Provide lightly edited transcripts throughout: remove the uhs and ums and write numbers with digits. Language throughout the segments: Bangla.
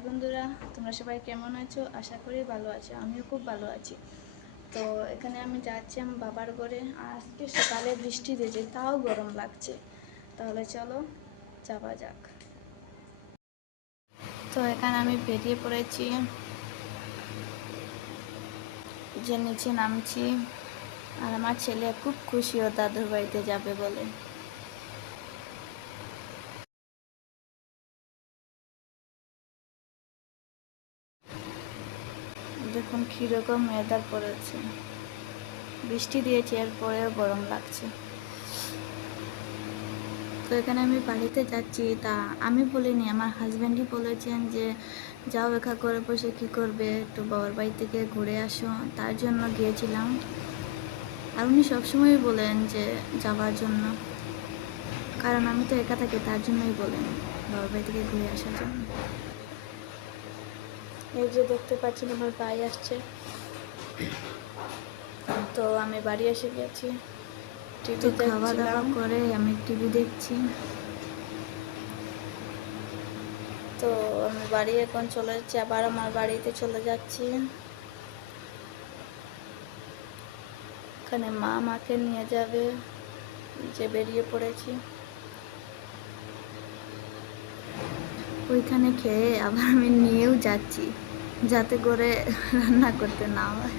হাই বন্ধুরা, তোমরা সবাই কেমন আছো? আশা করি ভালো আছো। আমিও খুব ভালো আছি। তো এখানে আমি যাচ্ছি আমার বাবার ঘরে। আজকে সকালে বৃষ্টি দিয়েছে, তাও গরম লাগছে। তাহলে চলো যাওয়া যাক। তো এখানে আমি বেরিয়ে পড়েছি, যে নিচে নামছি। আর আমার ছেলে খুব খুশি ও দাদুর বাড়িতে যাবে বলে। দেখুন কীরকম ওয়েদার পড়েছে, বৃষ্টি দিয়েছে, এরপরেও গরম লাগছে। তো এখানে আমি বাড়িতে যাচ্ছি, তা আমি বলিনি, আমার হাজব্যান্ডই বলেছেন যে যাও, একা করে বসে কী করবে, একটু বাবার বাড়ি থেকে ঘুরে আসো। তার জন্য গিয়েছিলাম। আর উনি সবসময়ই বলেন যে যাওয়ার জন্য, কারণ আমি তো একা থাকি, তার জন্যই বলেন বাবার বাড়ি থেকে ঘুরে আসার জন্য। এই যে দেখতে পাচ্ছেন আমার ভাই আসছে। তো আমি বাড়ি এসে গেছি, টিভি খাওয়া দাওয়া করে আমি টিভি দেখছি। তো আমি বাড়ি এখন চলে যাচ্ছি, আবার আমার বাড়িতে চলে যাচ্ছি। এখানে মা মাকে নিয়ে যাবে, যে বেরিয়ে পড়েছি। ওইখানে খেয়ে আবার আমি নিয়েও যাচ্ছি, যাতে করে রান্না করতে না হয়।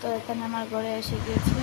তো এখানে আমার ঘরে এসে গিয়েছি।